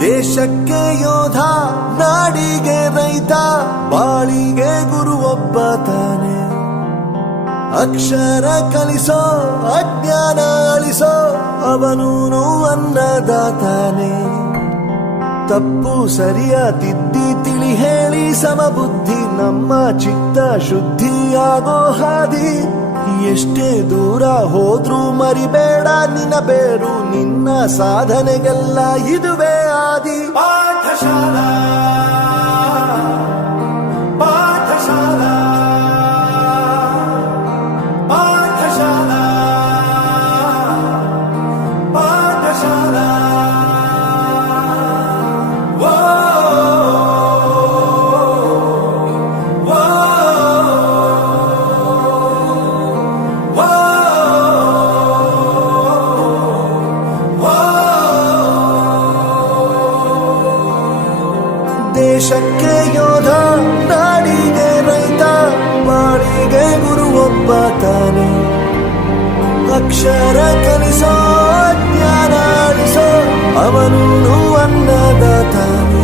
ದೇಶಕ್ಕೆ ಯೋಧ, ನಾಡಿಗೆ ರೈತ, ಬಾಳಿಗೆ ಗುರು ಒಬ್ಬ ತಾನೆ. ಅಕ್ಷರ ಕಲಿಸೋ, ಅಜ್ಞಾನ ಅಳಿಸೋ, ಅವನೂನು ಅನ್ನದಾತಾನೆ. ತಪ್ಪು ಸರಿಯ ತಿದ್ದಿ ತಿಳಿ ಹೇಳಿ ಸಮಬುದ್ಧಿ, ನಮ್ಮ ಚಿತ್ತ ಶುದ್ಧಿಯಾಗೋ ಹಾದಿ. ಎಷ್ಟೇ ದೂರ ಹೋದ್ರೂ ಮರಿಬೇಡ ನಿನ್ನ ಬೇರು, ನಿನ್ನ ಸಾಧನೆಗೆಲ್ಲ ಇದುವೇ ಆದಿ. ಪಾಠಶಾಲಾ ಪಾಠಶಾಲಾ ಪಾಠಶಾಲಾ ಪಾಠಶಾಲಾ. ದೇಶಕ್ಕೆ ಯೋಧ, ನಾಡಿಗೆ ರೈತ, ಬಾಳಿಗೆ ಗುರು ಒಬ್ಬ ತಾನೆ. ಅಕ್ಷರ ಕಲಿಸೋ, ಜ್ಞಾನ ಅಳಿಸೋ, ಅವನು ಅನ್ನದಾತಾನೆ.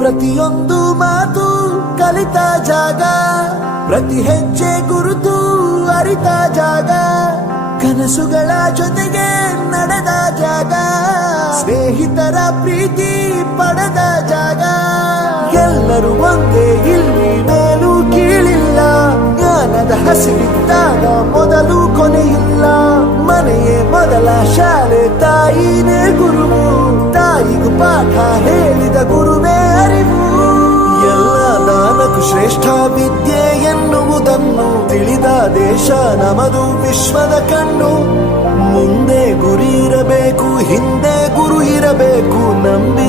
ಪ್ರತಿಯೊಂದು ಮಾತು ಕಲಿತ ಜಾಗ, ಪ್ರತಿ ಹೆಜ್ಜೆ ಗುರುತು ಅರಿತ ಜಾಗ, ಕನಸುಗಳ ಜೊತೆಗೆ ನಡೆದ ಜಾಗ, ಸ್ನೇಹಿತರ ಪ್ರೀತಿ ಪಡೆದ ಜಾಗ. ಎಲ್ಲರೂ ಒಂದೇ, ಇಲ್ಲಿ ಮೇಲೂ ಕೀಳಿಲ್ಲ, ಜ್ಞಾನದ ಹಸಿವಿದ್ದಾಗ ಮೊದಲು ಕೊನೆಯಿಲ್ಲ. ಮನೆಯೇ ಮೊದಲ ಶಾಲೆ, ತಾಯಿನೇ ಗುರುವು, ತಾಯಿಗೂ ಪಾಠ ಹೇಳಿದ ಗುರುವೇ ಅರಿವು. ಎಲ್ಲ ದಾನಕ್ಕೂ ಶ್ರೇಷ್ಠ ವಿದ್ಯೆ ಎನ್ನುವುದನ್ನು ತಿಳಿದ ದೇಶ ನಮದು, ವಿಶ್ವದ ಕಣ್ಣು. ಮುಂದೆ ಗುರಿ ಇರಬೇಕು, ಹಿಂದೆ ಗುರು ಇರಬೇಕು, ನಂಬಿ